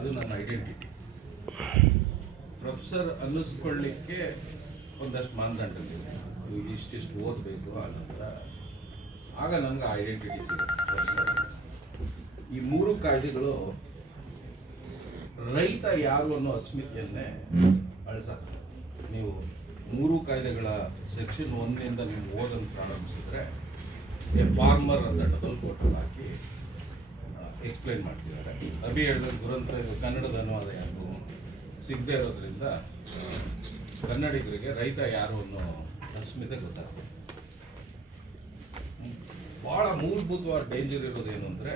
ಅದು ನನ್ನ identity. Professor ಅನ್ನಿಸ್ಕೊಳ್ಳಿಕ್ಕೆ ಒಂದಷ್ಟು ಮಾನದಂಡಗಳಿವೆ. ಇಷ್ಟಿಷ್ಟು ಓದಬೇಕು ಅನ್ನೋದ್ರ ಆಗ ನನಗೆ ಐಡೆಂಟಿಟಿ ಸಿಗುತ್ತೆ ಪ್ರೊಫೆಸರ್. ಈ 3 ಕಾಯ್ದೆಗಳು ರೈತ ಯಾರು ಅನ್ನೋ ಅಸ್ಮಿತೆಯನ್ನೇ ಅಳಿಸುತ್ತೆ. ನೀವು 3 ಕಾಯ್ದೆಗಳ ಸೆಕ್ಷನ್ 1 ನೀವು ಓದನ್ನು ಪ್ರಾರಂಭಿಸಿದ್ರೆ ಎ ಫಾರ್ಮರ್ ಅಂತ ಡಬಲ್ ಕೋಟಲ್ಲಿ ಹಾಕಿ ಎಕ್ಸ್ಪ್ಲೈನ್ ಮಾಡ್ತಿದ್ದಾರೆ. ಅಭಿ ಹೇಳಿದ ದುರಂತ ಕನ್ನಡದ ಅನುವಾದ ಯಾರು ಸಿಗದೆ ಇರೋದ್ರಿಂದ ಕನ್ನಡಿಗರಿಗೆ ರೈತ ಯಾರು ಅನ್ನೋ ಅಸ್ಮಿತೆ ಗೊತ್ತಾಗ್ತದೆ. ಭಾಳ ಮೂಲಭೂತವಾದ ಡೇಂಜರ್ ಇರೋದೇನು ಅಂದರೆ,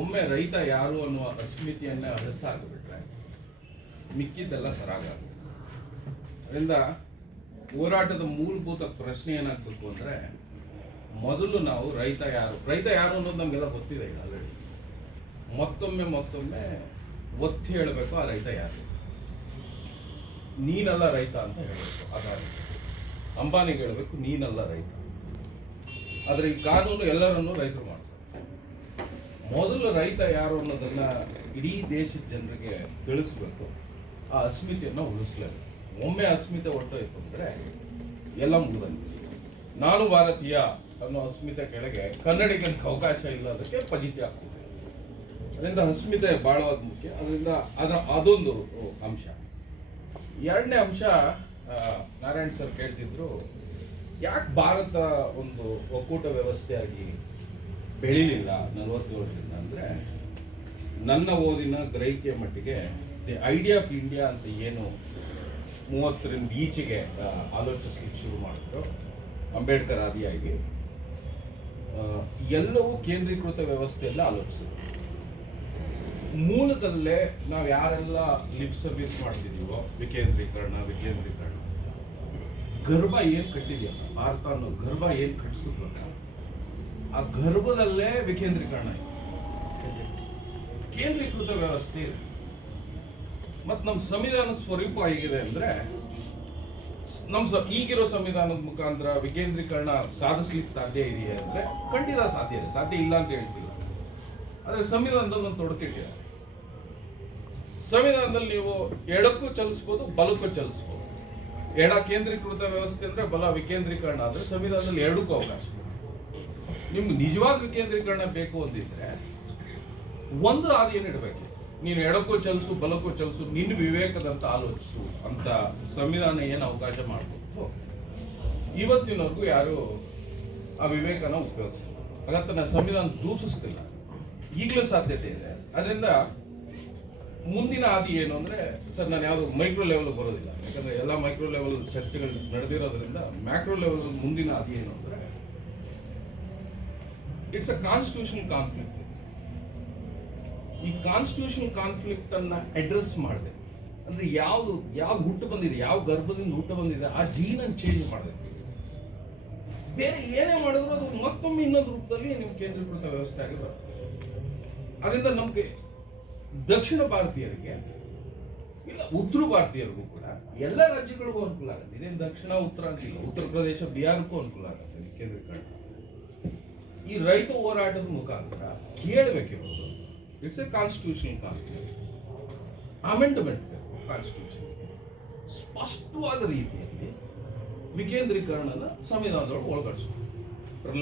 ಒಮ್ಮೆ ರೈತ ಯಾರು ಅನ್ನುವ ಅಸ್ಮಿತೆಯನ್ನೇ ಅಳಿಸಾಕಿಬಿಟ್ರೆ ಮಿಕ್ಕಿದ್ದೆಲ್ಲ ಸರಾಗಾಗುತ್ತೆ. ಅದರಿಂದ ಹೋರಾಟದ ಮೂಲಭೂತ ಪ್ರಶ್ನೆ ಏನಾಗಬೇಕು ಅಂದರೆ, ಮೊದಲು ನಾವು ರೈತ ಯಾರು ಅನ್ನೋದು ನಮಗೆಲ್ಲ ಗೊತ್ತಿದೆ ಈಗ ಆಲ್ರೆಡಿ. ಮತ್ತೊಮ್ಮೆ ಒತ್ತಿ ಹೇಳಬೇಕು ಆ ರೈತ ಯಾರು. ನೀನಲ್ಲ ರೈತ ಅಂತ ಹೇಳಬೇಕು. ಅದಾಗಿ ಅಂಬಾನಿಗೆ ಹೇಳಬೇಕು ನೀನಲ್ಲ ರೈತ. ಆದರೆ ಈ ಕಾನೂನು ಎಲ್ಲರನ್ನೂ ರೈತರು ಮಾಡ್ತಾರೆ. ಮೊದಲು ರೈತ ಯಾರು ಅನ್ನೋದನ್ನ ಇಡೀ ದೇಶದ ಜನರಿಗೆ ತಿಳಿಸ್ಬೇಕು. ಆ ಅಸ್ಮಿತೆಯನ್ನು ಉಳಿಸ್ಲೇಬೇಕು. ಒಮ್ಮೆ ಅಸ್ಮಿತೆ ಹೊರಟೋಯ್ತು ಅಂದರೆ ಎಲ್ಲ ಮುಗಿದಂಗೆ. ನಾನು ಭಾರತೀಯ ಅನ್ನೋ ಅಸ್ಮಿತೆ ಕೆಳಗೆ ಕನ್ನಡಿಗನಿಗೆ ಅವಕಾಶ ಇಲ್ಲ, ಅದಕ್ಕೆ ಫಜೀತಿ ಆಗ್ತಿದೆ. ಅದರಿಂದ ಅಸ್ಮಿತೆ ಬಹಳವಾದ ಮುಖ್ಯ. ಅದರಿಂದ ಅದೊಂದು ಅಂಶ. ಎರಡನೇ ಅಂಶ, ನಾರಾಯಣ್ ಸರ್ ಕೇಳ್ತಿದ್ರು, ಯಾಕೆ ಭಾರತ ಒಂದು ಒಕ್ಕೂಟ ವ್ಯವಸ್ಥೆಯಾಗಿ ಬೆಳೀಲಿಲ್ಲ 40 ವರ್ಷದಿಂದ ಅಂದರೆ, ನನ್ನ ಓದಿನ ಗ್ರಹಿಕೆಯ ಮಟ್ಟಿಗೆ ದಿ ಐಡಿಯಾ ಆಫ್ ಇಂಡಿಯಾ ಅಂತ ಏನು 30ರಿಂದ ಈಚೆಗೆ ಆಲೋಚಿಸಲಿಕ್ಕೆ ಶುರು ಮಾಡಿದ್ರು ಅಂಬೇಡ್ಕರ್ ಆದಿಯಾಗಿ, ಎಲ್ಲವೂ ಕೇಂದ್ರೀಕೃತ ವ್ಯವಸ್ಥೆಯಲ್ಲ ಆಲೋಚಿಸಿದ್ರು. ಮೂಲದಲ್ಲೇ ನಾವು ಯಾರೆಲ್ಲ ಲಿಪ್ ಸರ್ವಿಸ್ ಮಾಡ್ತಿದೀವೋ ವಿಕೇಂದ್ರೀಕರಣ ಗರ್ಭ ಏನು ಕಟ್ಟಿದೆಯಲ್ಲ, ಭಾರತ ಅನ್ನೋ ಗರ್ಭ ಏನು ಕಟ್ಟಿಸಿದ್ವಲ್ಲ, ಆ ಗರ್ಭದಲ್ಲೇ ವಿಕೇಂದ್ರೀಕರಣ ಇದೆ. ಕೇಂದ್ರೀಕೃತ ವ್ಯವಸ್ಥೆ ಇದೆ. ಮತ್ತು ನಮ್ಮ ಸಂವಿಧಾನದ ಸ್ವರೂಪ ಹೇಗಿದೆ ಅಂದರೆ, ಈಗಿರೋ ಸಂವಿಧಾನದ ಮುಖಾಂತರ ವಿಕೇಂದ್ರೀಕರಣ ಸಾಧಿಸ್ಲಿಕ್ಕೆ ಸಾಧ್ಯ ಇದೆಯಾ ಅಂದರೆ ಖಂಡಿತ ಸಾಧ್ಯ ಇದೆ. ಸಾಧ್ಯ ಇಲ್ಲ ಅಂತ ಹೇಳ್ತಿಲ್ಲ. ಆದರೆ ಸಂವಿಧಾನದಲ್ಲಿ ಒಂದು ತೊಡಕಿಟ್ಟಿದೆ. ಸಂವಿಧಾನದಲ್ಲಿ ನೀವು ಎಡಕ್ಕೂ ಚಲಿಸ್ಬೋದು, ಬಲಕ್ಕೂ ಚಲಿಸ್ಬೋದು. ಎಡ ಕೇಂದ್ರೀಕೃತ ವ್ಯವಸ್ಥೆ ಅಂದರೆ ಬಲ ವಿಕೇಂದ್ರೀಕರಣ ಆದರೆ ಸಂವಿಧಾನದಲ್ಲಿ ಎರಡಕ್ಕೂ ಅವಕಾಶ. ನಿಮ್ಗೆ ನಿಜವಾದ ವಿಕೇಂದ್ರೀಕರಣ ಬೇಕು ಅಂದಿದ್ರೆ ಒಂದು ಹಾದಿಯನ್ನು ಇಡಬೇಕು. ನೀನು ಎಡಕ್ಕೂ ಚಲಿಸು ಬಲಕ್ಕೂ ಚಲಿಸು, ನಿನ್ನ ವಿವೇಕದಂತ ಆಲೋಚಿಸು ಅಂತ ಸಂವಿಧಾನ ಏನು ಅವಕಾಶ ಮಾಡಬೇಕು, ಇವತ್ತಿನವರೆಗೂ ಯಾರು ಆ ವಿವೇಕನ ಉಪಯೋಗಿಸಿಲ್ಲ. ಹಾಗಂತ ನಾನು ಸಂವಿಧಾನ ದೂಷಿಸ್ತಿಲ್ಲ, ಈಗಲೂ ಸಾಧ್ಯತೆ ಇದೆ. ಅದರಿಂದ ಮುಂದಿನ ಹಾದಿ ಏನು ಅಂದರೆ, ಸರ್ ನಾನು ಯಾವುದು ಮೈಕ್ರೋ ಲೆವೆಲ್ ಬರೋದಿಲ್ಲ, ಯಾಕಂದರೆ ಎಲ್ಲ ಮೈಕ್ರೋ ಲೆವೆಲ್ ಚರ್ಚೆಗಳು ನಡೆದಿರೋದ್ರಿಂದ ಮ್ಯಾಕ್ರೋ ಲೆವೆಲ್ ಮುಂದಿನ ಹಾದಿ ಏನು ಅಂದರೆ, ಇಟ್ಸ್ ಅ ಕಾನ್ಸ್ಟಿಟ್ಯೂಷನಲ್ ಕಾನ್ಫ್ಲಿಕ್ಟ್. ಈ ಕಾನ್ಸ್ಟಿಟ್ಯೂಷನಲ್ ಕಾನ್ಫ್ಲಿಕ್ಟ್ ಅನ್ನ ಅಡ್ರೆಸ್ ಮಾಡಿದೆ ಅಂದ್ರೆ ಯಾವ್ದು ಹುಟ್ಟು ಬಂದಿದೆ, ಯಾವ ಗರ್ಭದಿಂದ ಹುಟ್ಟು ಬಂದಿದೆ, ಆ ಜೀನನ್ನು ಚೇಂಜ್ ಮಾಡಿದೆ. ಬೇರೆ ಏನೇ ಮಾಡಿದ್ರು ಅದು ಮತ್ತೊಮ್ಮೆ ಇನ್ನೊಂದು ರೂಪದಲ್ಲಿ ನೀವು ಕೇಂದ್ರೀಕೃತ ವ್ಯವಸ್ಥೆ ಆಗಿ ಬರುತ್ತೆ. ಅದರಿಂದ ನಮಗೆ ದಕ್ಷಿಣ ಭಾರತೀಯರಿಗೆ ಇಲ್ಲ, ಉತ್ತರ ಭಾರತೀಯರಿಗೂ ಕೂಡ ಎಲ್ಲ ರಾಜ್ಯಗಳಿಗೂ ಅನುಕೂಲ ಆಗುತ್ತೆ. ಇದೇನು ದಕ್ಷಿಣ ಉತ್ತರ ಅಂತಿಲ್ಲ, ಉತ್ತರ ಪ್ರದೇಶ ಬಿಹಾರಕ್ಕೂ ಅನುಕೂಲ ಆಗುತ್ತೆ ಕೇಂದ್ರೀಕರಣ. ಈ ರೈತ ಹೋರಾಟದ ಮುಖಾಂತರ ಕೇಳಬೇಕಿರೋದು, it's a constitutional conflict. Amendment constitution ಸ್ಪಷ್ಟವಾದ ರೀತಿಯಲ್ಲಿ ವಿಕೇಂದ್ರೀಕರಣನ ಸಂವಿಧಾನದೊಳಗೆ ಒಳಗಡಿಸ್ಬೇಕು.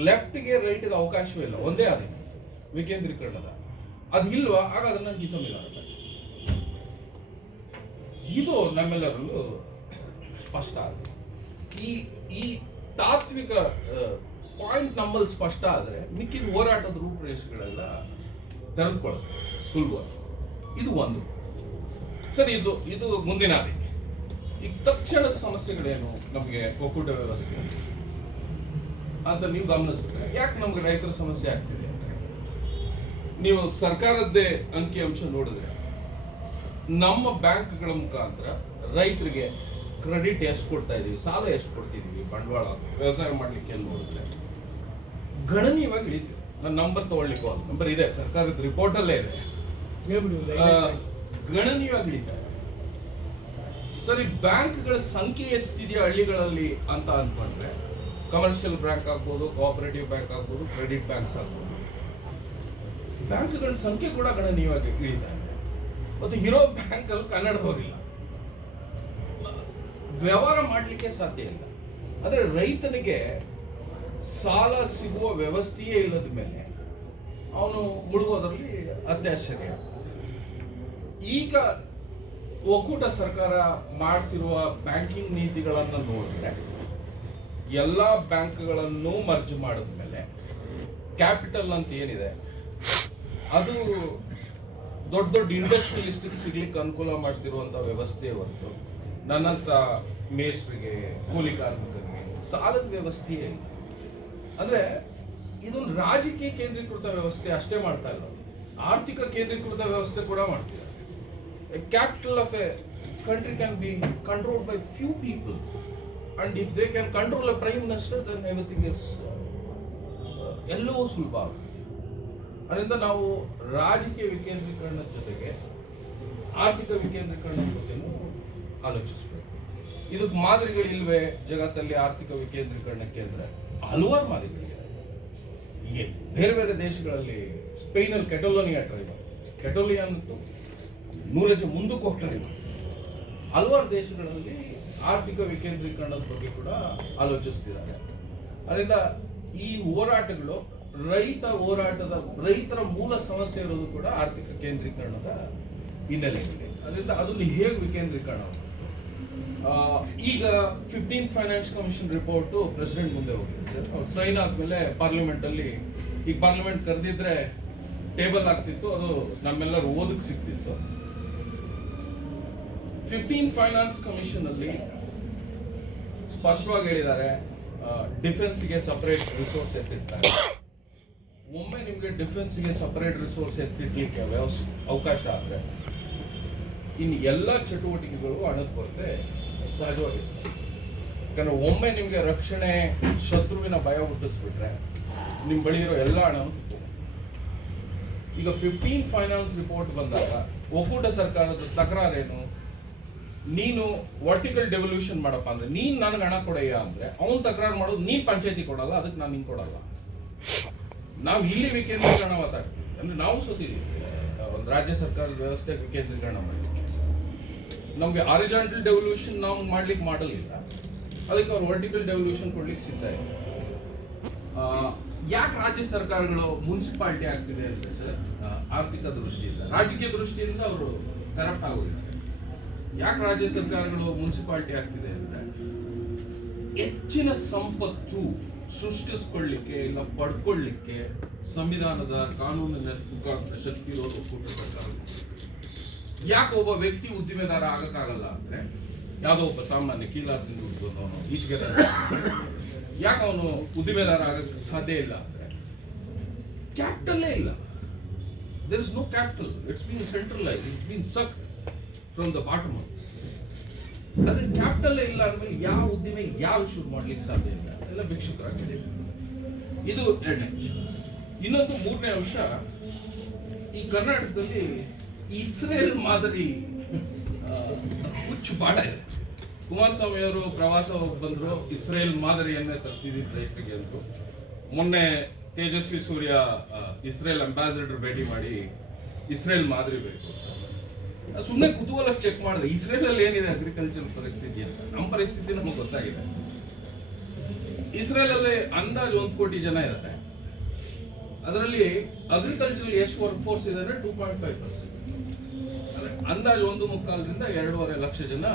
ಲೆಫ್ಟ್ಗೆ ರೈಟ್ಗೆ ಅವಕಾಶವೇ ಇಲ್ಲ, ಒಂದೇ ಅದೇ ವಿಕೇಂದ್ರೀಕರಣದ. ಅದು ಇಲ್ವಾ, ಆಗ ಅದನ್ನ ಈ ಸಂವಿಧಾನ ಇದು ನಮ್ಮೆಲ್ಲರಲ್ಲೂ ಸ್ಪಷ್ಟ ಆಗುತ್ತೆ. ಈ ತಾತ್ವಿಕ ಪಾಯಿಂಟ್ ನಮ್ಮಲ್ಲಿ ಸ್ಪಷ್ಟ ಆದರೆ ಮಿಕ್ಕಿದ ಹೋರಾಟದ ರೂಪುರೇಷೆಗಳೆಲ್ಲ ತೆರೆದುಕೊಳ್ಳುತ್ತೆ ಸುಲಭ. ಇದು ಒಂದು ಸರಿ. ಇದು ಮುಂದಿನ ಹಾದಿ. ಈಗ ತಕ್ಷಣದ ಸಮಸ್ಯೆಗಳೇನು ನಮಗೆ ಒಕ್ಕೂಟ ವ್ಯವಸ್ಥೆ ಅಂತ ನೀವು ಗಮನಿಸಿದ್ರೆ, ಯಾಕೆ ನಮ್ಗೆ ರೈತರ ಸಮಸ್ಯೆ ಆಗ್ತಿದೆ ಅಂದರೆ, ನೀವು ಸರ್ಕಾರದ್ದೇ ಅಂಕಿಅಂಶ ನೋಡಿದ್ರೆ ನಮ್ಮ ಬ್ಯಾಂಕ್ಗಳ ಮುಖಾಂತರ ರೈತರಿಗೆ ಕ್ರೆಡಿಟ್ ಎಷ್ಟು ಕೊಡ್ತಾ ಇದೀವಿ, ಸಾಲ ಎಷ್ಟು ಕೊಡ್ತಿದೀವಿ, ಬಂಡವಾಳ ವ್ಯವಸಾಯ ಮಾಡ್ಲಿಕ್ಕೆ ಏನು ನೋಡಿದ್ರೆ ಗಣನೀಯವಾಗಿ ಇಳಿತೀವಿ. ನನ್ನ ನಂಬರ್ ತಗೊಳ್ಲಿಕ್ಕೆ ಒಂದು ನಂಬರ್ ಇದೆ, ಸರ್ಕಾರದ ರಿಪೋರ್ಟ್ ಅಲ್ಲೇ ಇದೆ, ಗಣನೀಯವಾಗಿ ಇಳಿತಾರೆ. ಸರಿ, ಬ್ಯಾಂಕ್ಗಳ ಸಂಖ್ಯೆ ಹೆಚ್ಚುತ್ತಿದೆಯಾ ಹಳ್ಳಿಗಳಲ್ಲಿ ಅಂತ ಅಂದ್ಕೊಂಡ್ರೆ, ಕಮರ್ಷಿಯಲ್ ಬ್ಯಾಂಕ್ ಆಗ್ಬೋದು, ಕೋಆಪರೇಟಿವ್ ಬ್ಯಾಂಕ್ ಆಗ್ಬೋದು, ಕ್ರೆಡಿಟ್ ಬ್ಯಾಂಕ್ಸ್ ಆಗ್ಬೋದು, ಬ್ಯಾಂಕ್ಗಳ ಸಂಖ್ಯೆ ಕೂಡ ಗಣನೀಯವಾಗಿ ಇಳಿತಾ ಇದೆ. ಮತ್ತು ಹೀರೋ ಬ್ಯಾಂಕಲ್ಲಿ ಕನ್ನಡದವರಿಲ್ಲ, ವ್ಯವಹಾರ ಮಾಡಲಿಕ್ಕೆ ಸಾಧ್ಯ ಇಲ್ಲ. ಆದರೆ ರೈತನಿಗೆ ಸಾಲ ಸಿಗುವ ವ್ಯವಸ್ಥೆಯೇ ಇಲ್ಲದ ಮೇಲೆ ಅವನು ಮುಳುಗೋದ್ರಲ್ಲಿ ಅತ್ಯಾಶ್ಚರ್ಯ. ಈಗ ಒಕ್ಕೂಟ ಸರ್ಕಾರ ಮಾಡ್ತಿರುವ ಬ್ಯಾಂಕಿಂಗ್ ನೀತಿಗಳನ್ನು ನೋಡಿದ್ರೆ ಎಲ್ಲ ಬ್ಯಾಂಕ್ಗಳನ್ನು ಮರ್ಜ್ ಮಾಡಿದ್ಮೇಲೆ ಕ್ಯಾಪಿಟಲ್ ಅಂತ ಏನಿದೆ ಅದು ದೊಡ್ಡ ದೊಡ್ಡ ಇಂಡಸ್ಟ್ರಿಯಲಿಸ್ಟಿಗೆ ಸಿಗ್ಲಿಕ್ಕೆ ಅನುಕೂಲ ಮಾಡ್ತಿರುವಂಥ ವ್ಯವಸ್ಥೆ ಹೊರತು ನನ್ನಂಥ ಮೇಸ್ಟ್ರಿಗೆ, ಕೂಲಿ ಕಾರ್ಮಿಕರಿಗೆ ಸಾಲದ ವ್ಯವಸ್ಥೆಯೇ ಇಲ್ಲ. ಅಂದರೆ ಇದೊಂದು ರಾಜಕೀಯ ಕೇಂದ್ರೀಕೃತ ವ್ಯವಸ್ಥೆ ಅಷ್ಟೇ ಮಾಡ್ತಾ ಇಲ್ಲ, ಆರ್ಥಿಕ ಕೇಂದ್ರೀಕೃತ ವ್ಯವಸ್ಥೆ ಕೂಡ ಮಾಡ್ತಿದ್ದಾರೆ. Capital of a country can be controlled by few people, and if they can control a prime minister, then everything is ಎಲ್ಲವೂ ಸುಲಭ. ಅದರಿಂದ ನಾವು ರಾಜಕೀಯ ವಿಕೇಂದ್ರೀಕರಣದ ಜೊತೆಗೆ ಆರ್ಥಿಕ ವಿಕೇಂದ್ರೀಕರಣದ ಜೊತೆನೂ ಆಲೋಚಿಸಬೇಕು. ಇದಕ್ಕೆ ಮಾದರಿಗಳಿಲ್ವೇ ಜಗತ್ತಲ್ಲಿ ಆರ್ಥಿಕ ವಿಕೇಂದ್ರೀಕರಣಕ್ಕೆ? ಅಂದರೆ ಹಲವಾರು ಮಾದರಿಗಳಿವೆ. ಹೀಗೆ ಬೇರೆ ಬೇರೆ ದೇಶಗಳಲ್ಲಿ ಸ್ಪೇನಲ್ಲಿ ಕೆಟಲೋನಿಯಾ ಟ್ರೈಬ್, ಕೆಟೋಲಿಯಾ ಅಂತೂ 100 ಮುಂದಕ್ಕೆ ಹೋಗ್ತಾರೆ. ಹಲವಾರು ದೇಶಗಳಲ್ಲಿ ಆರ್ಥಿಕ ವಿಕೇಂದ್ರೀಕರಣದ ಬಗ್ಗೆ ಕೂಡ ಆಲೋಚಿಸ್ತಿದ್ದಾರೆ. ಅದರಿಂದ ಈ ಹೋರಾಟಗಳು ರೈತರ ಮೂಲ ಸಮಸ್ಯೆ ಇರೋದು ಕೂಡ ಆರ್ಥಿಕ ಕೇಂದ್ರೀಕರಣದ ಹಿನ್ನೆಲೆಯಲ್ಲಿ. ಅದರಿಂದ ಅದನ್ನು ಹೇಗೆ ವಿಕೇಂದ್ರೀಕರಣ, ಈಗ 15th finance commission report president ಮುಂದೆ ಹೋಗಿದೆ ಸರ್. ಅವ್ರು ಸೈನ್ ಆದ್ಮೇಲೆ ಪಾರ್ಲಿಮೆಂಟಲ್ಲಿ, ಈಗ ಪಾರ್ಲಿಮೆಂಟ್ ಕರೆದಿದ್ರೆ ಟೇಬಲ್ ಆಗ್ತಿತ್ತು, ಅದು ನಮ್ಮೆಲ್ಲರೂ ಓದಕ್ಕೆ ಸಿಗ್ತಿತ್ತು. 15th ಫೈನಾನ್ಸ್ ಕಮಿಷನ್ ಅಲ್ಲಿ ಸ್ಪಷ್ಟವಾಗಿ ಹೇಳಿದ್ದಾರೆ, ಡಿಫೆನ್ಸ್ಗೆ ಸಪರೇಟ್ ರಿಸೋರ್ಸ್ ಎತ್ತಿರ್ತಾರೆ. ಒಮ್ಮೆ ನಿಮಗೆ ಡಿಫೆನ್ಸ್ಗೆ ಸಪರೇಟ್ ರಿಸೋರ್ಸ್ ಎತ್ತಿಡ್ಲಿಕ್ಕೆ ಅವಕಾಶ ಆದರೆ ಇನ್ನು ಎಲ್ಲ ಚಟುವಟಿಕೆಗಳು ಹಣದ ಕೊರತೆ ಸಹಜವಾಗಿರ್ತದೆ. ಯಾಕಂದ್ರೆ ಒಮ್ಮೆ ನಿಮಗೆ ರಕ್ಷಣೆ, ಶತ್ರುವಿನ ಭಯ ಹುಟ್ಟಿಸ್ಬಿಟ್ರೆ ನಿಮ್ಮ ಬಳಿ ಇರೋ ಎಲ್ಲ ಹಣವನ್ನು ಈಗ 15th ಫೈನಾನ್ಸ್ ರಿಪೋರ್ಟ್ ಬಂದಾಗ ಒಕ್ಕೂಟ ಸರ್ಕಾರದ ತಕರಾರೇನು? ನೀನು ವರ್ಟಿಕಲ್ ಡೆವಲ್ಯೂಷನ್ ಮಾಡಪ್ಪ ಅಂದ್ರೆ, ನೀನ್ ನನಗೆ ಹಣ ಕೊಡಯ್ಯ ಅಂದ್ರೆ ಅವನು ತಕರಾರು ಮಾಡೋದು, ನೀನ್ ಪಂಚಾಯತಿ ಕೊಡಲ್ಲ, ಅದಕ್ಕೆ ನಾನು ನಿಂಗೆ ಕೊಡಲ್ಲ. ನಾವು ಇಲ್ಲಿ ವಿಕೇಂದ್ರೀಕರಣ ಮಾತಾಡ್ತೀವಿ ಅಂದ್ರೆ ನಾವು ಸೋತಿದ್ದೀವಿ. ಒಂದು ರಾಜ್ಯ ಸರ್ಕಾರದ ವ್ಯವಸ್ಥೆ ವಿಕೇಂದ್ರೀಕರಣ ಮಾಡಿ ನಮಗೆ ಹಾರಿಜಾಂಟಲ್ ಡೆವಲ್ಯೂಷನ್ ನಾವು ಮಾಡ್ಲಿಕ್ಕೆ ಮಾಡಲಿಲ್ಲ, ಅದಕ್ಕೆ ಅವ್ರು ವರ್ಟಿಕಲ್ ಡೆವಲ್ಯೂಷನ್ ಕೊಡ್ಲಿಕ್ಕೆ ಸಿದ್ಧ ಇದೆ. ಯಾಕೆ ರಾಜ್ಯ ಸರ್ಕಾರಗಳು ಮುನ್ಸಿಪಾಲಿಟಿ ಆಗ್ತಿದೆ ಅಂದ್ರೆ ಸರ್, ಆರ್ಥಿಕ ದೃಷ್ಟಿಯಿಂದ, ರಾಜಕೀಯ ದೃಷ್ಟಿಯಿಂದ ಅವರು ಕರಪ್ಟ್ ಆಗೋದಿಲ್ಲ. ಯಾಕೆ ರಾಜ್ಯ ಸರ್ಕಾರಗಳು ಮುನ್ಸಿಪಾಲಿಟಿ ಆಗ್ತಿದೆ ಅಂದ್ರೆ ಹೆಚ್ಚಿನ ಸಂಪತ್ತು ಸೃಷ್ಟಿಸ್ಕೊಳ್ಳಿಕ್ಕೆ ಇಲ್ಲ ಪಡ್ಕೊಳ್ಳಿಕ್ಕೆ ಸಂವಿಧಾನದ ಕಾನೂನಿನ ಮುಖಾಂತರ ಶಕ್ತಿ ಇರೋದು ಒಕ್ಕೂಟ ಸರ್ಕಾರ. ಯಾಕೆ ಒಬ್ಬ ವ್ಯಕ್ತಿ ಉದ್ದಿಮೆದಾರ ಆಗಕ್ಕಾಗಲ್ಲ ಅಂದ್ರೆ, ಯಾವುದೋ ಒಬ್ಬ ಸಾಮಾನ್ಯ ಕೀಲಾರದಿಂದ ಹುಡುಗನವನು ಈಚೆಗೆ ಯಾಕೆ ಅವನು ಉದ್ದಿಮೆದಾರ ಆಗಕ್ಕೆ ಸಾಧ್ಯ ಇಲ್ಲ ಅಂದ್ರೆ ಕ್ಯಾಪಿಟಲ್ಲೇ ಇಲ್ಲ. There is no capital, it's been centralise, it's been suck from the bottom. ಅದ್ರ ಕ್ಯಾಪಿಟಲ್ಲೇ ಇಲ್ಲ ಅಂದ್ಮೇಲೆ ಯಾವ ಉದ್ದಿಮೆ ಯಾವ ಶುರು ಮಾಡ್ಲಿಕ್ಕೆ ಸಾಧ್ಯ ಇಲ್ಲ, ಎಲ್ಲ ಭಿಕ್ಷುಕರಾಗಿದೆ. ಇದು 2ನೇ ಅಂಶ. ಇನ್ನೊಂದು 3ನೇ ಅಂಶ, ಈ ಕರ್ನಾಟಕದಲ್ಲಿ ಇಸ್ರೇಲ್ ಮಾದರಿ ಹುಚ್ಚು ಬಾಡ ಇದೆ. ಕುಮಾರಸ್ವಾಮಿ ಅವರು ಪ್ರವಾಸ ಹೋಗಿ ಬಂದ್ರು, ಇಸ್ರೇಲ್ ಮಾದರಿಯನ್ನೇ ತರ್ತಿದ್ದ ರೈತರಿಗೆ ಅಂದ್ರು. ಮೊನ್ನೆ ತೇಜಸ್ವಿ ಸೂರ್ಯ ಇಸ್ರೇಲ್ ಅಂಬಾಸಿಡರ್ ಭೇಟಿ ಮಾಡಿ ಇಸ್ರೇಲ್ ಮಾದರಿ ಬೇಕು ಅಂತ ಸುಮ್ಮನೆ ಕುತೂಹಲ ಚೆಕ್ ಮಾಡಿದೆ, ಇಸ್ರೇಲ್ ಅಲ್ಲಿ ಏನಿದೆ ಅಗ್ರಿಕಲ್ಚರ್ ಪರಿಸ್ಥಿತಿ ಅಂತ. ನಮ್ಮ ಪರಿಸ್ಥಿತಿ ನಮಗೆ ಗೊತ್ತಾಗಿದೆ. ಇಸ್ರೇಲ್ ಅಲ್ಲಿ ಅಂದಾಜು 1 ಕೋಟಿ ಜನ ಇದ್ದಾರೆ. ಅದರಲ್ಲಿ ಅಗ್ರಿಕಲ್ಚರ್ ಎಷ್ಟು ವರ್ಕ್ ಫೋರ್ಸ್ ಇದೆ ಅಂದ್ರೆ 2.5%. ಅಂದಾಜು 1.25 ರಿಂದ 2.5 ಲಕ್ಷ ಜನ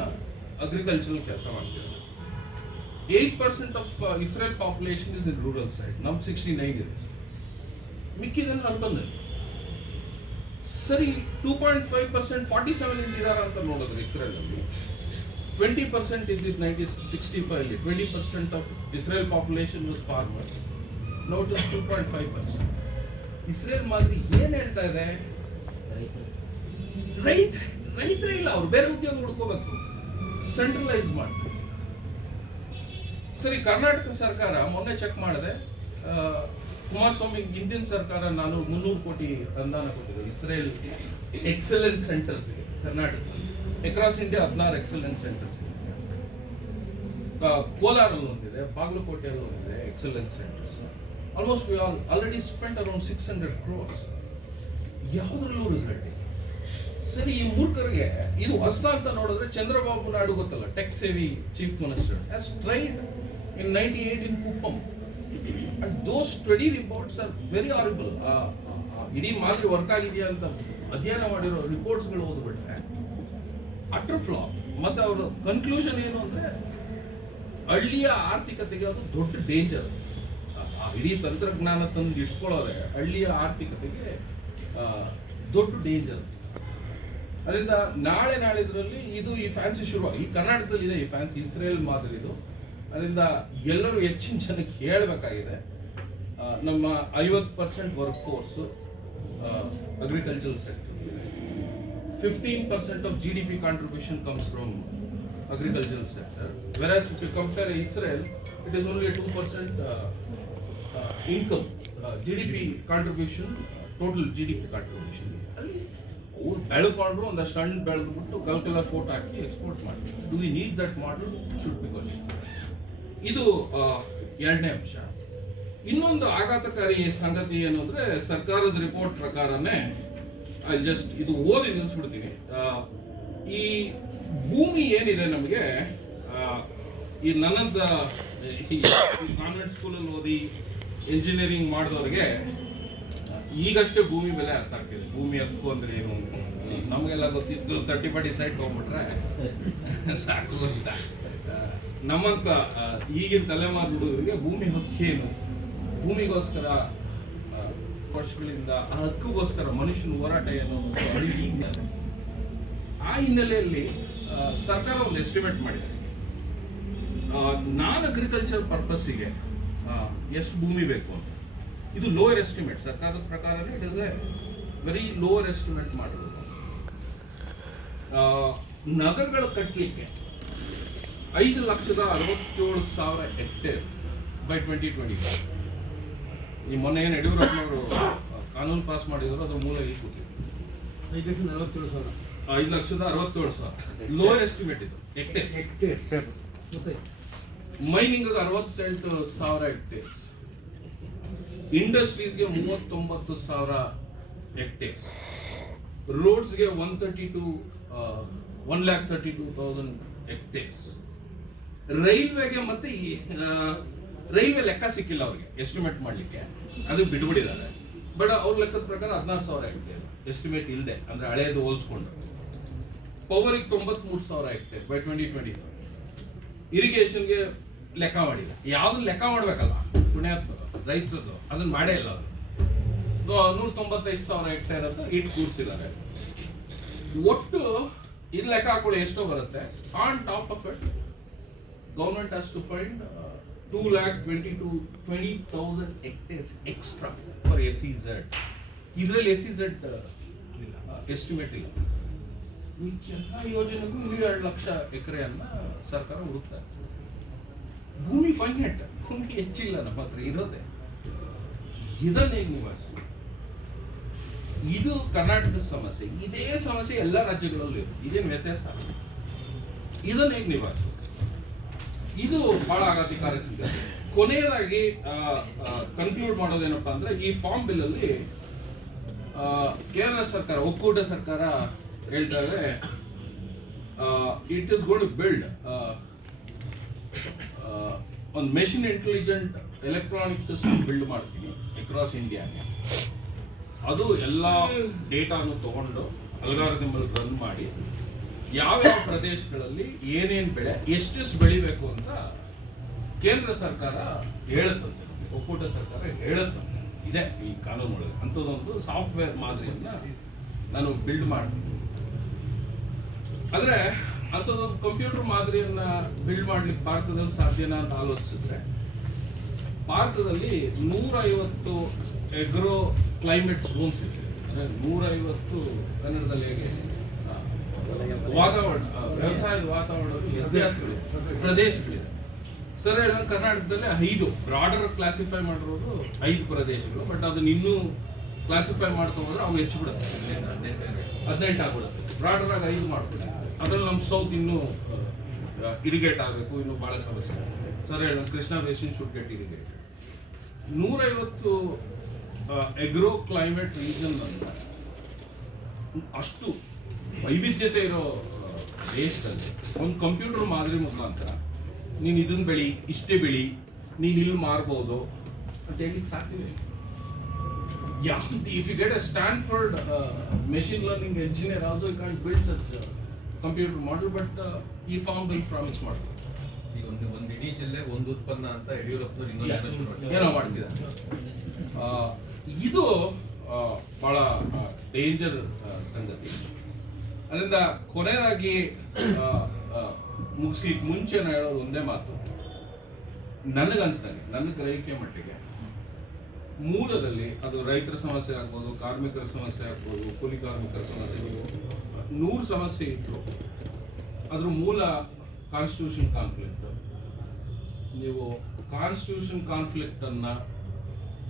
ಅಗ್ರಿಕಲ್ಚರ್ ಕೆಲಸ ಮಾಡ್ತಿದ್ದಾರೆ. 8% of Israel population is in rural side. ನಮ್ 69 ಇದೆ, ಮಿಕ್ಕಿದೆಲ್ಲ ಅರ್ಬನ್. ಸರಿ, 2.5% 47 ಇದ್ದಾರೆ ಅಂತ ನೋಡಿದ್ರೆ ಇಸ್ರೇಲ್ ಅಲ್ಲಿ 20% ಇದ್ದಿದ್ದು 1965 20% of Israel population was farmers. Now it is 2.5%. Israel ಮಾದರಿ ಏನ್ ಹೇಳ್ತಾ ಇದೆ? ರೈತರೇ ಇಲ್ಲ, ಅವ್ರು ಬೇರೆ ಉದ್ಯೋಗ ಹುಡ್ಕೋಬೇಕು, ಸೆಂಟ್ರಲೈಸ್ ಮಾಡ್ತಾರೆ. ಸರಿ, ಕರ್ನಾಟಕ ಸರ್ಕಾರ ಮೊನ್ನೆ ಚೆಕ್ ಮಾಡಿದೆ, ಕುಮಾರಸ್ವಾಮಿ ಹಿಂದಿನ ಸರ್ಕಾರ 300 ಕೋಟಿ ಅನುದಾನ ಕೊಟ್ಟಿದೆ ಇಸ್ರೇಲ್ ಎಕ್ಸಲೆನ್ಸ್ ಸೆಂಟರ್ಸ್ ಗೆ. ಕರ್ನಾಟಕದಲ್ಲಿ ಅಕ್ರಾಸ್ ಇಂಡಿಯಾ 16 ಎಕ್ಸಲೆನ್ಸ್ ಸೆಂಟರ್ಸ್ ಇದೆ. ಕೋಲಾರಲ್ಲಿ ಒಂದಿದೆ, ಬಾಗಲಕೋಟೆಯಲ್ಲಿ ಒಂದಿದೆ excellence centres. Almost we already spent around 600 crores. ಯಾವುದ್ರಲ್ಲೂ ರಿಸಲ್ಟ್ ಇಲ್ಲ. ಸರಿ, ಈ ಮೂರ್ಖರಿಗೆ ಇದು ಹೊಸ ಅಂತ ನೋಡಿದ್ರೆ ಚಂದ್ರಬಾಬು ನಾಯ್ಡು ಗೊತ್ತಲ್ಲ, tech savvy chief minister, has tried in 98 in Kuppam. And those study reports are very horrible. ಇಡೀ ಮಾದರಿ ವರ್ಕ್ ಆಗಿದೆಯಾ ಅಂತ ಅಧ್ಯಯನ ಮಾಡಿರೋ ರಿಪೋರ್ಟ್ಸ್ಗಳು ಓದ್ಬಿಟ್ರೆ ಅಟರ್ ಫ್ಲಾಪ್. ಮತ್ತೆ ಅವರ ಕನ್ಕ್ಲೂಷನ್ ಏನು ಅಂದ್ರೆ, ಹಳ್ಳಿಯ ಆರ್ಥಿಕತೆಗೆ ಅದು ದೊಡ್ಡ ಡೇಂಜರ್. ಇಡೀ ತಂತ್ರಜ್ಞಾನ ತಂದು ಇಟ್ಕೊಳ್ಳೋರೆ ಹಳ್ಳಿಯ ಆರ್ಥಿಕತೆಗೆ ದೊಡ್ಡ ಡೇಂಜರ್. ಅದರಿಂದ ನಾಳಿದ್ರಲ್ಲಿ ಇದು ಈ ಫ್ಯಾನ್ಸಿ ಶುರುವಾಗಿ ಈ ಕರ್ನಾಟಕದಲ್ಲಿ ಇದೆ, ಈ ಫ್ಯಾನ್ಸಿ ಇಸ್ರೇಲ್ ಮಾದರಿದು. ಅದರಿಂದ ಎಲ್ಲರೂ ಹೆಚ್ಚಿನ ಜನಕ್ಕೆ ಹೇಳಬೇಕಾಗಿದೆ, ನಮ್ಮ 50% work force agricultural sector, 15% of GDP contribution comes from agricultural sector, whereas if you compare Israel, it is only a 2% income, GDP contribution, total GDP contribution. ಅವ್ರು ಬೆಳ್ಕೊಂಡ್ರು ಒಂದಷ್ಟು ಹಣ್ಣು ಬೆಳೆದ್ಬಿಟ್ಟು ಕಲ್ಕುಲರ್ ಫೋಟೋ ಹಾಕಿ ಎಕ್ಸ್ಪೋರ್ಟ್ ಮಾಡ್ತಾರೆ. Do we need that model? Should be question. ಇದು ಎರಡನೇ ಅಂಶ. ಇನ್ನೊಂದು ಆಘಾತಕಾರಿ ಸಂಗತಿ ಏನು ಅಂದ್ರೆ, ಸರ್ಕಾರದ ರಿಪೋರ್ಟ್ ಪ್ರಕಾರನೇ ಜಸ್ಟ್ ಇದು ಓದಿ ನಿಲ್ಲಿಸ್ಬಿಡ್ತೀನಿ. ಈ ಭೂಮಿ ಏನಿದೆ ನಮಗೆ, ಈ ನನ್ನಂತ ಕಾನ್ವೆಂಟ್ ಸ್ಕೂಲಲ್ಲಿ ಓದಿ ಇಂಜಿನಿಯರಿಂಗ್ ಮಾಡಿದವ್ರಿಗೆ ಈಗಷ್ಟೇ ಭೂಮಿ ಬೆಲೆ ಅರ್ಥ ಆಗ್ತಿದೆ. ಭೂಮಿ ಹಕ್ಕು ಅಂದ್ರೆ ಏನು ನಮಗೆಲ್ಲ ಗೊತ್ತಿದ್ದು, 30-40 ಸೈಟ್ ಹೋಗ್ಬಿಟ್ರೆ ಸಾಕು ಅಂತ. ನಮ್ಮಂತ ಈಗಿನ ತಲೆಮಾರು ಹುಡುಗರಿಗೆ ಭೂಮಿ ಹಕ್ಕೇನು, ಭೂಮಿಗೋಸ್ಕರ ವರ್ಷಗಳಿಂದ ಆ ಹಕ್ಕುಗೋಸ್ಕರ ಮನುಷ್ಯನ ಹೋರಾಟ ಏನು ಅರಿವಿಲ್ಲ. ಆ ಹಿನ್ನೆಲೆಯಲ್ಲಿ ಸರ್ಕಾರ ಒಂದು ಎಸ್ಟಿಮೇಟ್ ಮಾಡಿದೆ, ನಾನ್ ಅಗ್ರಿಕಲ್ಚರ್ ಪರ್ಪಸ್ಸಿಗೆ ಎಷ್ಟು ಭೂಮಿ ಬೇಕು ಅಂತ. ಇದು ಲೋಯರ್ ಎಸ್ಟಿಮೇಟ್, ಸರ್ಕಾರದ ಪ್ರಕಾರನೇ it is A very lower estimate ಮಾಡಿರೋದು. ನಗರಗಳು ಕಟ್ಟಲಿಕ್ಕೆ 5,67,000 ಹೆಕ್ಟೇರ್ ಬೈ 2025. ಈ ಮೊನ್ನೆ ಏನು ಯಡಿಯೂರಪ್ಪನವರು ಕಾನೂನು ಪಾಸ್ ಮಾಡಿದ್ರು, ಅದ್ರ ಮೂಲ ಈಗ ಕೂತಿದೆ 5,67,000 ಲೋಯರ್ ಎಸ್ಟಿಮೇಟ್ ಇದು ಹೆಕ್ಟೇರ್. ಮೈನಿಂಗ್ 68,000 ಹೆಕ್ಟೇರ್, ಇಂಡಸ್ಟ್ರೀಸ್ಗೆ 39,000 ಹೆಕ್ಟೇರ್ಸ್, ರೋಡ್ಸ್ಗೆ 132,000 ಹೆಕ್ಟೇರ್ಸ್. ರೈಲ್ವೆಗೆ ಮತ್ತೆ ರೈಲ್ವೆ ಲೆಕ್ಕ ಸಿಕ್ಕಿಲ್ಲ ಅವ್ರಿಗೆ ಎಸ್ಟಿಮೇಟ್ ಮಾಡಲಿಕ್ಕೆ, ಅದು ಬಿಟ್ಬಿಟ್ಟಿದ್ದಾರೆ. ಬಟ್ ಅವ್ರ ಲೆಕ್ಕದ ಪ್ರಕಾರ 16,000 ಹೆಕ್ಟೇರ್ ಎಸ್ಟಿಮೇಟ್ ಇಲ್ಲದೆ, ಅಂದ್ರೆ ಹಳೆಯದು ಹೋಲಿಸ್ಕೊಂಡು. ಪವರಿಗೆ 93,000 ಹೆಕ್ಟೇರ್ ಬೈ 2025. ಇರಿಗೇಷನ್ಗೆ ಲೆಕ್ಕ ಮಾಡಿಲ್ಲ. ಯಾವ್ದು ಲೆಕ್ಕ ಮಾಡ್ಬೇಕಲ್ಲ ಪುಣ್ಯಾತ್ಮರು ರೈತರದ್ದು, ಅದನ್ನ ಮಾಡೇ ಇಲ್ಲ ಅವರು. 195,000 ಹೆಕ್ಟೇರ್ ಅಂತ ಇಟ್ಟು ಕೂರಿಸಿದ್ದಾರೆ. ಒಟ್ಟು ಇದು ಲೆಕ್ಕ ಹಾಕೊಳ್ಳಿ ಎಷ್ಟೋ ಬರುತ್ತೆ. On top of it government has to find 2,20,000 hectares extra for SEZ. ಇದರಲ್ಲಿ SEZ ಎಸ್ಟಿಮೇಟ್ ಇಲ್ಲ. ಈ ಎಲ್ಲ ಯೋಜನೆಗೂ 2 ಲಕ್ಷ ಎಕರೆಯನ್ನ ಸರ್ಕಾರ ಹುಡುಕ್ತಾ ಇದೆ. ಭೂಮಿ ಫೈನೈಟ್, ಭೂಮಿ ಹೆಚ್ಚಿಲ್ಲ ನಮ್ಮ ಹತ್ರ ಇರೋದೆ. ಇದನ್ನ ಹೇಗೆ ನಿವಾರಿಸೋದು? ಇದು ಕರ್ನಾಟಕದ ಸಮಸ್ಯೆ. ಇದೇ ಸಮಸ್ಯೆ ಎಲ್ಲ ರಾಜ್ಯಗಳಲ್ಲೂ ಇದೆ. ಇದೇನು ವ್ಯತ್ಯಾಸ? ಇದನ್ನ ಹೇಗೆ ನಿವಾರಿಸೋದು? ಇದು ಬಹಳ ಆಘಾತಕಾರಿ ಸಂಗತಿ. ಕೊನೆಯದಾಗಿ ಕನ್ಕ್ಲೂಡ್ ಮಾಡೋದೇನಪ್ಪಾ ಅಂದ್ರೆ, ಈ ಫಾರ್ಮ್ ಬಿಲ್ ಅಲ್ಲಿ ಕೇಂದ್ರ ಸರ್ಕಾರ, ಒಕ್ಕೂಟ ಸರ್ಕಾರ ಹೇಳ್ತಾರೆ, it is going to build ಒಂದು machine intelligent electronic system build ಮಾಡ್ತೀವಿ ಅಕ್ರಾಸ್ ಇಂಡಿಯಾ. ಅದು ಎಲ್ಲ ಡೇಟಾನು ತಗೊಂಡು ಅಲ್ಗಾರಿದಮ್ ರನ್ ಮಾಡಿ ಯಾವ್ಯಾವ ಪ್ರದೇಶಗಳಲ್ಲಿ ಏನೇನು ಬೆಳೆ ಎಷ್ಟೆಷ್ಟು ಬೆಳಿಬೇಕು ಅಂತ ಕೇಂದ್ರ ಸರ್ಕಾರ ಹೇಳುತ್ತಂತೆ, ಒಕ್ಕೂಟ ಸರ್ಕಾರ ಹೇಳುತ್ತಂತೆ. ಇದೆ ಈ ಕಾನೂನು ಒಳಗೆ ಅಂಥದ್ದೊಂದು ಸಾಫ್ಟ್ವೇರ್ ಮಾದರಿಯನ್ನ ನಾನು ಬಿಲ್ಡ್ ಮಾಡ್ತೀನಿ. ಅಂದ್ರೆ ಅಂಥದ್ದೊಂದು ಕಂಪ್ಯೂಟರ್ ಮಾದರಿಯನ್ನ ಬಿಲ್ಡ್ ಮಾಡ್ಲಿಕ್ಕೆ ಭಾರತದಲ್ಲಿ ಸಾಧ್ಯನಾ ಅಂತ ಆಲೋಚಿಸಿದ್ರೆ, ಭಾರತದಲ್ಲಿ 150 ಎಗ್ರೋ ಕ್ಲೈಮೇಟ್ ಝೋನ್ಸ್ ಇದೆ. ಅಂದ್ರೆ 150 ಕನ್ನಡದಲ್ಲಿ ಹೇಗೆ ವಾತಾವರಣ, ವ್ಯವಸಾಯದ ವಾತಾವರಣದ ವ್ಯತ್ಯಾಸಗಳಿದೆ, ಪ್ರದೇಶಗಳಿದೆ. ಸರ್ ಹೇಳೋದು ಕರ್ನಾಟಕದಲ್ಲಿ 5 ಬ್ರಾಡರ್ ಕ್ಲಾಸಿಫೈ ಮಾಡಿರೋದು 5 ಪ್ರದೇಶಗಳು. ಬಟ್ ಅದನ್ನ ಇನ್ನೂ ಕ್ಲಾಸಿಫೈ ಮಾಡ್ತಾ ಹೋದ್ರೆ ಅವು ಹೆಚ್ಚು ಬಿಡುತ್ತೆ, 18 ಆಗ್ಬಿಡುತ್ತೆ. ಬ್ರಾಡರ್ ಆಗಿ 5 ಮಾಡ್ಬಿಡುತ್ತೆ. ಅದ್ರಲ್ಲಿ ನಮ್ಮ ಸೌತ್ ಇನ್ನೂ ಇರಿಗೇಟ್ ಆಗಬೇಕು, ಇನ್ನೂ ಭಾಳ ಸಮಸ್ಯೆ. ಸರ್ ಹೇಳೋದು Krishna basin should get irrigate. 150 agro climate region ಅಂತ ಅಷ್ಟು ವೈವಿಧ್ಯತೆ ಇರೋ ದೇಶದಲ್ಲಿ ಒಂದು ಕಂಪ್ಯೂಟರ್ ಮಾದರಿ ಮುಖಾಂತರ ನೀನು ಇದನ್ನ ಬೆಳಿ, ಇಷ್ಟೇ ಬೆಳಿ, ನೀನು ಇಲ್ಲಿ ಮಾರ್ಬೋದು ಅಂತ ಹೇಳಿಕ್ಕೆ ಸಾಧ್ಯವಿಲ್ಲ. If you get a Stanford machine learning engineer also, you can't build such a computer model, but ಈ ಫಾರ್ಮ್ ಬಿಲ್ ಪ್ರಾಮಿಸ್ ಮಾಡ್ತಾರೆ. ಈಗ ಒಂದು ಇಡೀ ಜಿಲ್ಲೆ ಒಂದು ಉತ್ಪನ್ನ ಅಂತ ಯಡಿಯೂರಪ್ಪನವರು ಏನೋ ಮಾಡ್ತಿದ್ದಾರೆ. ಇದು ಬಹಳ ಡೇಂಜರ್ ಸಂಗತಿ. ಅದರಿಂದ ಕೊನೆಯದಾಗಿ ಮುಗಿಸ್ಲಿಕ್ಕೆ ಮುಂಚೆ ನಾನು ಹೇಳೋದು ಒಂದೇ ಮಾತು, ನನಗನ್ಸ್ದಂಗೆ, ನನ್ನ ಗ್ರಹಿಕೆ ಮಟ್ಟಿಗೆ ಮೂಲದಲ್ಲಿ ಅದು ರೈತರ ಸಮಸ್ಯೆ ಆಗ್ಬೋದು, ಕಾರ್ಮಿಕರ ಸಮಸ್ಯೆ ಆಗ್ಬೋದು, ಕೂಲಿ ಕಾರ್ಮಿಕರ ಸಮಸ್ಯೆಗಳು 100 ಸಮಸ್ಯೆ ಇದ್ರು ಅದ್ರ ಮೂಲ ಕಾನ್ಸ್ಟಿಟ್ಯೂಷನ್ ಕಾನ್ಫ್ಲಿಕ್ಟ್. ನೀವು ಕಾನ್ಸ್ಟಿಟ್ಯೂಷನ್ ಕಾನ್ಫ್ಲಿಕ್ಟ್ ಅನ್ನ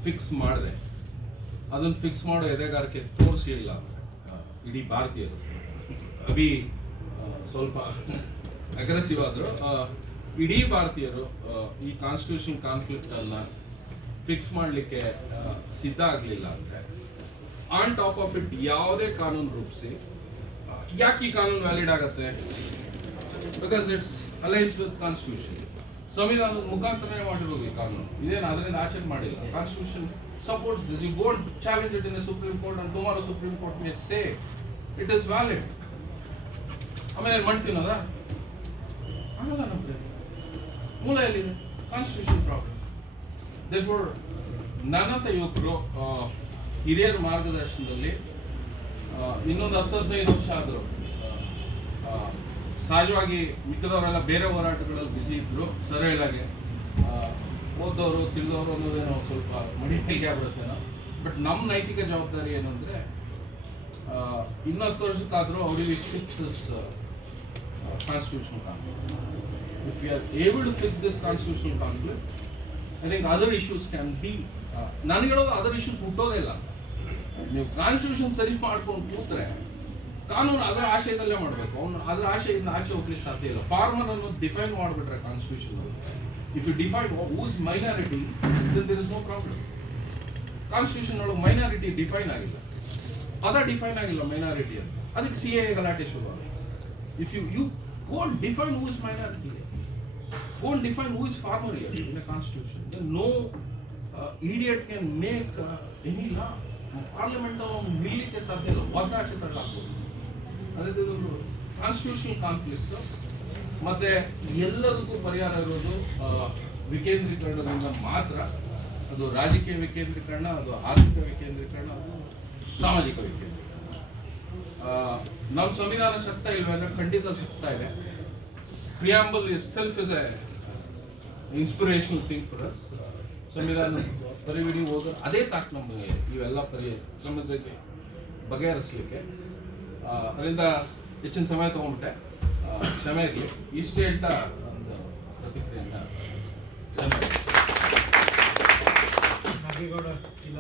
ಫಿಕ್ಸ್ ಮಾಡಿದೆ, ಅದನ್ನು ಫಿಕ್ಸ್ ಮಾಡೋ ಎದೆಗಾರಿಕೆ ತೋರಿಸಲಿಲ್ಲ ಇಡೀ ಭಾರತೀಯರು. ಅಭಿ ಸ್ವಲ್ಪ ಅಗ್ರೆಸಿವ್ ಆದ್ರು. ಇಡೀ ಭಾರತೀಯರು ಈ ಕಾನ್ಸ್ಟಿಟ್ಯೂಷನ್ ಕಾನ್ಫ್ಲಿಕ್ಟ್ ಅನ್ನ ಫಿಕ್ಸ್ ಮಾಡಲಿಕ್ಕೆ ಸಿದ್ಧ ಆಗಲಿಲ್ಲ ಅಂದ್ರೆ ಆನ್ ಟಾಪ್ ಆಫ್ ಇಟ್ ಯಾವುದೇ ಕಾನೂನು ರೂಪಿಸಿ, ಯಾಕೆ ಈ ಕಾನೂನು ವ್ಯಾಲಿಡ್ ಆಗುತ್ತೆ? Because it's aligns with constitution. ಸಂವಿಧಾನದ ಮುಖಾಂತರನೇ ಮಾಡಿರೋದು ಈ ಕಾನೂನು, ಇದೇನು ಅದರಿಂದ ಆಚೆ ಮಾಡಿಲ್ಲ. Constitution supports this. You go and challenge it in the Supreme Court, and tomorrow Supreme Court may say it is valid. ಆಮೇಲೆ ಮಾಡ್ತೀನದ ಆಗಲ್ಲ. ನಮಗೆ ಮೂಲ ಎಲ್ಲಿದೆ? Constitution problem. ದೇರ್ಫೋರ್ ನನ್ನಂಥ ಯುವಕರು ಹಿರಿಯರ ಮಾರ್ಗದರ್ಶನದಲ್ಲಿ ಇನ್ನೊಂದು 10-15 ವರ್ಷ ಆದರೂ, ಸಹಜವಾಗಿ ಮಿಕ್ಕದವರೆಲ್ಲ ಬೇರೆ ಹೋರಾಟಗಳಲ್ಲಿ ಬ್ಯುಸಿ ಇದ್ರು, ಸರಳಾಗಿ ಓದೋರು ತಿಳಿದವರು ಅನ್ನೋದೇನೋ ಸ್ವಲ್ಪ ಮಡಿಮೇಲೆ ಆಗ್ಬಿಡುತ್ತೇನೋ. ಬಟ್ ನಮ್ಮ ನೈತಿಕ ಜವಾಬ್ದಾರಿ ಏನು ಅಂದರೆ, ಇನ್ನು 10 ವರ್ಷಕ್ಕಾದರೂ ಅವರಿಗೆ fix this constitution conflict. If you are able to fix this constitution conflict, I think other issues can be. ನನಗೆ ಹೇಳೋದು ಅದರ್ ಇಶ್ಯೂಸ್ ಹುಟ್ಟೋದೇ ಇಲ್ಲ. ನೀವು ಕಾನ್ಸ್ಟಿಟ್ಯೂಷನ್ ಸರಿ ಮಾಡ್ಕೊಂಡು ಕೂತ್ರೆ ಕಾನೂನು ಅದರ ಆಶಯದಲ್ಲೇ ಮಾಡಬೇಕು. ಅವನು ಅದರ ಆಶಯದಿಂದ ಆಚೆ ಹೋಗ್ಲಿಕ್ಕೆ ಸಾಧ್ಯ ಇಲ್ಲ. ಫಾರ್ಮರ್ ಅನ್ನು ಡಿಫೈನ್ ಮಾಡಿಬಿಟ್ರೆ constitution, if you define who is minority, then there is no problem. Constitution ಒಳಗೆ ಮೈನಾರಿಟಿ ಡಿಫೈನ್ ಆಗಿಲ್ಲ, ಪದ ಡಿಫೈನ್ ಆಗಿಲ್ಲ ಮೈನಾರಿಟಿ ಅಂತ. ಅದಕ್ಕೆ CAA ಗಲಾಟೆ ಶುರು ಆಗುತ್ತೆ. If you go and define who is minority, go and define who is farmer here in a constitution, then no idiot can make any law. Parliament ನಿಲ್ಲಕ್ಕೆ ಸಾಧ್ಯ ಇಲ್ಲ, ಒದ್ದಾಚೆ ತಳ್ಳಾಗ್ಬೋದು. ಅದಕ್ಕೆ ಇದೊಂದು ಕಾನ್ಸ್ಟಿಟ್ಯೂಷನಲ್ ಕಾನ್ಫ್ಲಿಕ್ಟ್. ಮತ್ತೆ ಎಲ್ಲದಕ್ಕೂ ಪರಿಹಾರ ಇರೋದು ವಿಕೇಂದ್ರೀಕರಣದಿಂದ ಮಾತ್ರ. ಅದು ರಾಜಕೀಯ ವಿಕೇಂದ್ರೀಕರಣ, ಅದು ಆರ್ಥಿಕ ವಿಕೇಂದ್ರೀಕರಣ, ಅದು ಸಾಮಾಜಿಕ ವಿಕೇಂದ್ರೀಕರಣ. ನಮ್ಮ ಸಂವಿಧಾನ ಶಕ್ತ ಇಲ್ವೇ ಅಂದ್ರೆ ಖಂಡಿತ ಶಕ್ತ ಇದೆ. Preamble it self is A inspirational thing for us. ಸಂವಿಧಾನ ಪರಿವಿಡಿ ಹೋದ್ರೆ ಅದೇ ಸಾಕು ನಮಗೆ ಇವೆಲ್ಲ ಸಮಸ್ಯೆಗೆ ಬಗೆಹರಿಸಲಿಕ್ಕೆ. ಅದರಿಂದ ಹೆಚ್ಚಿನ ಸಮಯ ತಗೊಂಡ್ಬಿಟ್ಟೆ, ಕ್ಷಮೆ ಇರಲಿ. ಇಷ್ಟು ಹೇಳ್ತಾ ಒಂದು ಪ್ರತಿಕ್ರಿಯೆಯನ್ನು ನಾಗೇಗೌಡ ಇಲ್ಲ